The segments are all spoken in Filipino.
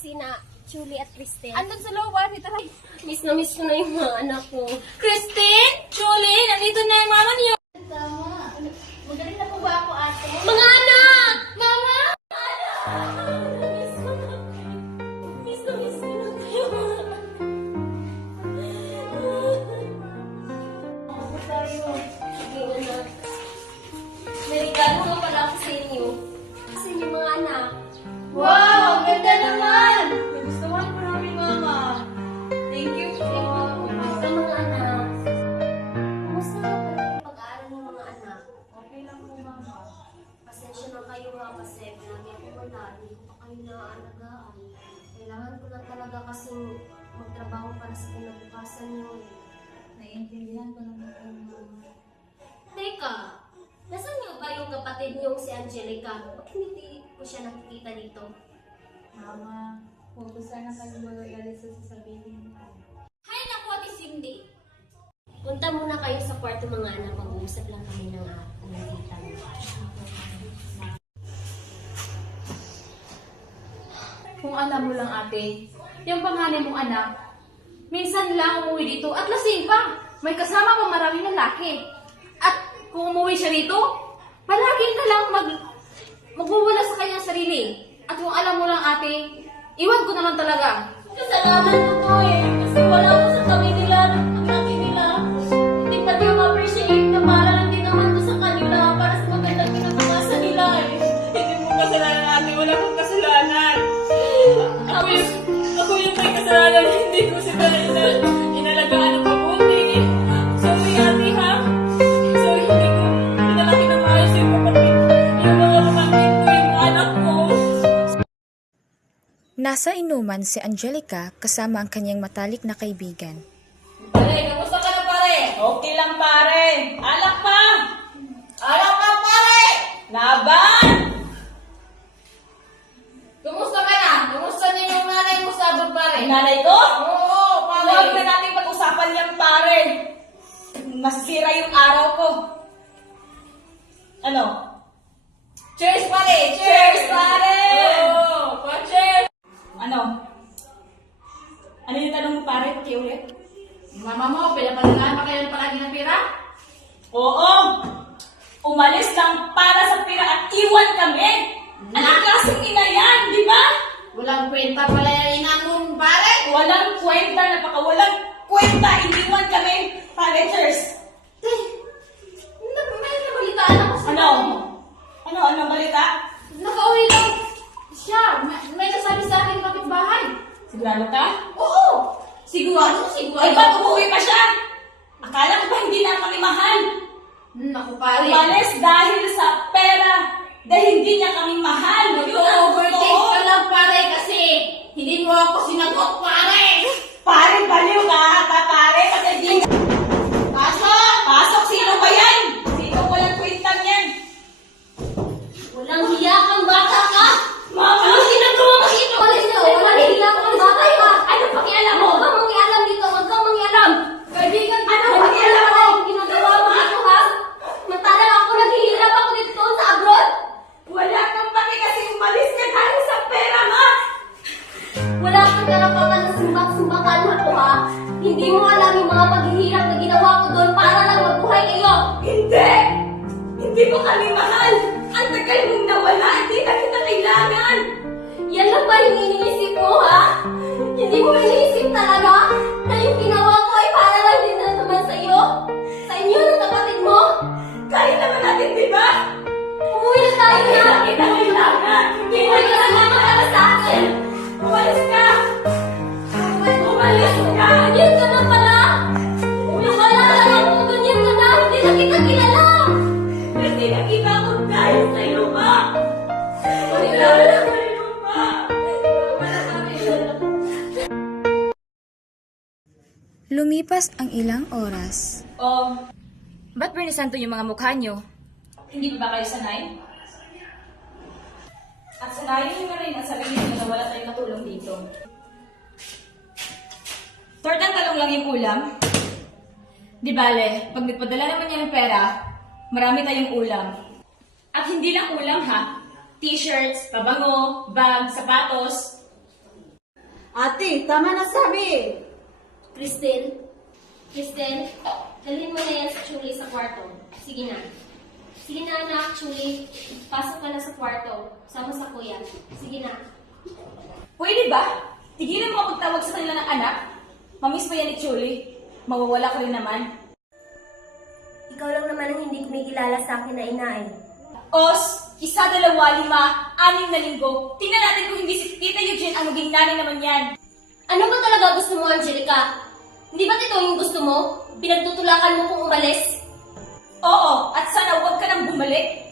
sina Julie at Christine. Andun sa looban, ito rin. Miss ko na yung mga anak ko. Christine? Julie? Nandito na yung mama niyo. Tama. Magaling na po ba ako, ate? Mga anak! Mama! Miss ko na kayo. Ako tayo. Sige, anak. May regalo nga pala ako sa inyo. Sa inyo mga anak. Wow! Ang ganda naman! Nagustuhan ko namin, mama. Thank you po. Kumusta mga anak? Kumusta na pala yung pag-aaral ng mga anak? Okay lang po, mama. Pasensya na kayo nga kasi lagi ako wala. Hindi ko pa kayo naaalagaan. Kailangan ko na talaga kasing magtrabaho para sa kinabukasan niyo. Naiintindihan ko naman po, mama. Teka, nasan niyo ba yung kapatid niyong si Angelica? Bakit hindi ko siya nakikita dito? Mama, huwag ko sana kayo magagali sa sasabihin ko. Hay naku, Ate Cindy! Punta muna kayo sa kwarto mga anak. Mag-uusap lang kami ng tita mo. Kung alam mo lang, ate, yung panganay mong anak, minsan lang umuwi dito at lasing pa. May kasama pa maraming lalaki. At kung umuwi siya dito, palagi na lang magwawala sa kanyang sarili. At kung alam mo lang, ate, iwan ko naman talaga. Kasalanan ko to eh. Kasi wala ko sa tabi nila. Ang laki nila. Hindi pa nila ma-appreciate na para lang din naman to sa kanila. Para sa magandang pinapakasan nila eh. Hindi mo kasalanan, ate. Wala kong kasalanan. Ako yung may kasalanan. Hindi ko sila inalagaan ng mabuti. Sorry, ate, ha? So, hindi ko pinalaki ng maayos yung kapatid. Yung mga pamangkin ko, yung anak ko. Nasa inuman si Angelica kasama ang kanyang matalik na kaibigan. Pare, kamusta ka na, pare? Okay lang, pare. Alak pa! Alak pa, pare! Laban! Kumusta ka na? Kumusta na yung nanay mo sa abog, pare? Nanay ko? Oo, pare. Huwag na natin pag-usapan yan, pare. Masira yung araw ko. Ano? Cheers, pare! Cheers, pare! Oo, pa-cheers! Ano? Ano yung tanong mo, pare? Pakiulit? Mama mo, pinapadalahan pa kayo palagi ng pera? Oo! Umalis lang para sa pera at iwan kami! Anong klaseng ina yan, di ba? Walang kwenta pala yung ina mo, pare. Walang kwenta, napakawalang kwenta, iniwan kami! Pare, cheers! May nabalitaan ako sa Ano? Ano balita? Nakauwi lang siya. May nasabi sa akin kapitbahay. Sigurado ka? Oo! Sigurado, Ay, sigurado. ba't umuwi pa siya? Akala ko ba hindi na kami mahal? Naku, pare. Umalis dahil sa pera. Dahil hindi niya kami mahal. Yun ang Overtake totoo. ka lang, pare, kasi hindi mo ako sinagot, pare. Pare, baliw ka ata, pare. Kasi di... Pasok! Pasok, sino ba yan? Sino walang kwentang yan? Walang hiya kang bata ka! Mama! Ano ginagawa mo dito? Walang hiya kang bata ka! Ano pakialam mo? Huwag kang mangialam dito! Huwag kang mangialam! Kaibigan, Ano pakialam mo? Yung ginagawa mo dito ha? Mantalang ako naghihirap ako dito doon sa abroad! wala kang paki kasi umalis ka dahil sa pera, ma! Wala kang karapatan na sumbak-sumbakan ako ha? Hindi mo alam yung mga paghihirap na ginawa ko doon para lang mabuhay kayo! Hindi! Hindi mo kami mahal! Ang tagal mong nawala, hindi na kita kailangan! Yan lang ba yung iniisip mo ha? Hindi mo iniisip talaga na yung ginawa ko ay para lang din na naman sa iyo? Sa inyo ng kapatid mo? Kaya naman natin, di ba? Umuwi na tayo Hindi na! na kita kailangan! Hindi na Umuwi kita ka na para sa akin! Umalis ka! Umalis ka! Ganyan ka na pala! Wala ka lang ako, ganyan ka na! Hindi na kita kilala! Kasi nakita ko dahil sa'yo, ma! Wala na sa'yo, ma! Lumipas ang ilang oras. Oh, ba't bernisanto yung mga mukha nyo? Hindi ba kayo sanay? At sanayin nyo na rin at sabihin nyo na wala tayong katulong dito. Tortang talong lang yung ulam. Di bale, pag nagpadala naman niya ng pera, marami tayong ulam. At hindi lang ulam ha, t-shirts, pabango, bag, sapatos. Ate, tama na sabi. Cristel, dalhin mo na yan sa Chuli sa kwarto. Sige na. Sige na, anak, Chuli. Pasok ka na sa kwarto. Sama sa kuya. Sige na. Pwede ba? Tigilan mo akong tawag sa kanila ng anak. Mamiss pa yan ni Chuli. Mawawala ka rin naman. Ikaw lang naman ang hindi kumikilala sa akin na ina eh. Os, 1, 2, 5, 6 na linggo. Tingnan natin kung hindi si Tita Eugene ang maging nanay naman yan. Ano ba talaga gusto mo, Angelica? Hindi ba ito yung gusto mo? Pinagtutulakan mo kung umalis? Oo, at sana huwag ka nang bumalik.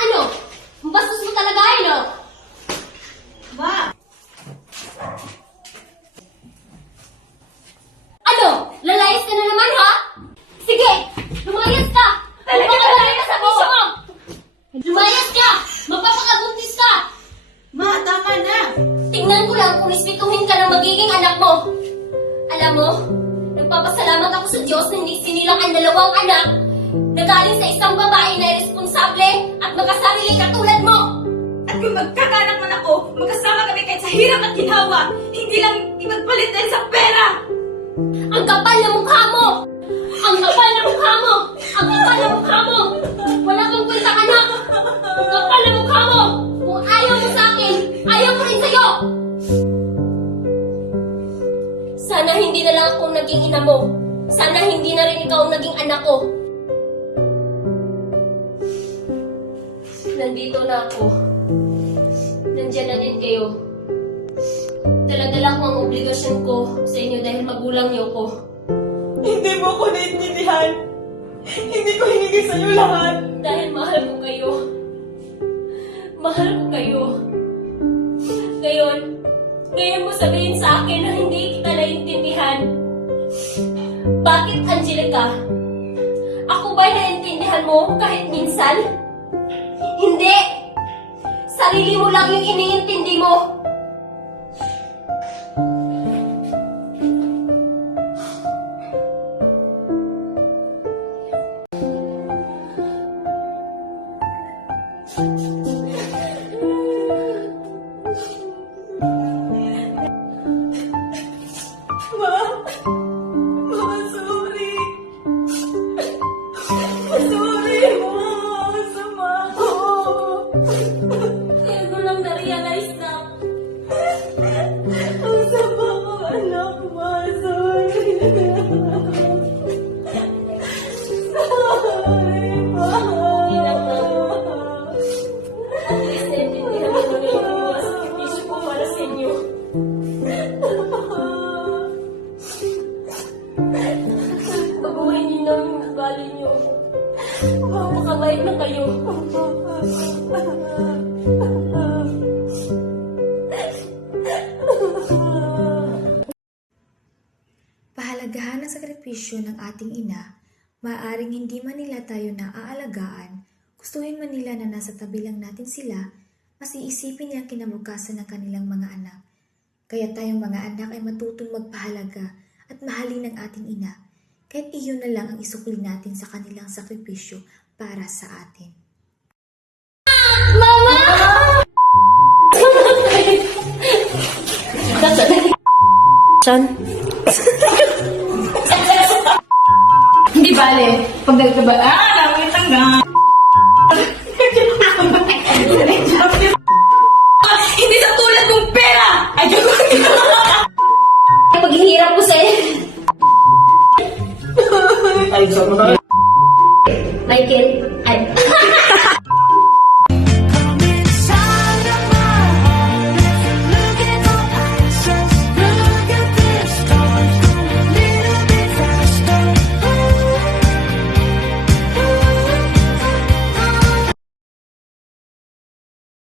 Ano? Bastos mo talaga eh, no? Ma, Ano? Lalayas ka na naman, ha? Sige! Lumayas ka! Magpapalaya ka sa piso mo! Lumayas ka! Magpapakabuntis ka! ma, tama na. Tingnan ko lang kung ispituhin ka ng magiging anak mo. Alam mo, nagpapasalamat ako sa Diyos na hindi sinilang ang 2 anak na galing sa isang babae na responsable at makasarili katulad mo. At kung magkakanak man ako, magkasama kami kahit sa hirap at ginhawa. Hindi lang ipagpalit dahil sa pera. Ang kapal na mukha mo! Ang kapal na mukha mo! Ang kapal na mukha mo! Wala kang kwenta, anak! Ang kapal na mukha mo! Kung ayaw mo sa akin, ayaw ko rin sa'yo! Sana hindi na lang akong naging ina mo. Sana hindi na rin ikaw ang naging anak ko. Nandito na ako. Nandiyan na din kayo. Dala-dala ko ang obligasyon ko sa inyo dahil magulang niyo ko. Hindi mo ako naiintindihan. Hindi ko hinigay sa'yo lahat. Dahil mahal ko kayo. Mahal ko kayo. Ngayon mo sabihin sa akin na hindi kita naiintindihan. Bakit, Angelica? Ako ba naiintindihan mo kahit minsan? Hindi! Sarili mo lang yung iniintindi mo. Sorry. Sorry, Ma. Sama ako. Ngayon ko lang na-realize na Ang sama ko, anak, Ma. Sorry. Sorry, Ma. at least naiintindihan mo na yung mga sakripisyo ko para sa inyo. Baguhin niyo na yung ugali niyo. Makabait na kayo. Pahalagahan ang sakripisyo ng ating ina, maaaring hindi man nila tayo naaalagaan, gustuhin man nila na nasa tabi lang natin sila, mas iisipin niya ang kinabukasan ng kanilang mga anak. Kaya tayong mga anak ay matutong magpahalaga at mahalin ng ating ina, kahit iyon na lang ang isukli natin sa kanilang sakripisyo para sa atin. Hindi bale. Pag nagkaba, nawit ang hindi sa tulad mong pera! Ay, joke. Paghihirap ko sa'yo. Ay, joke. Michael, ay.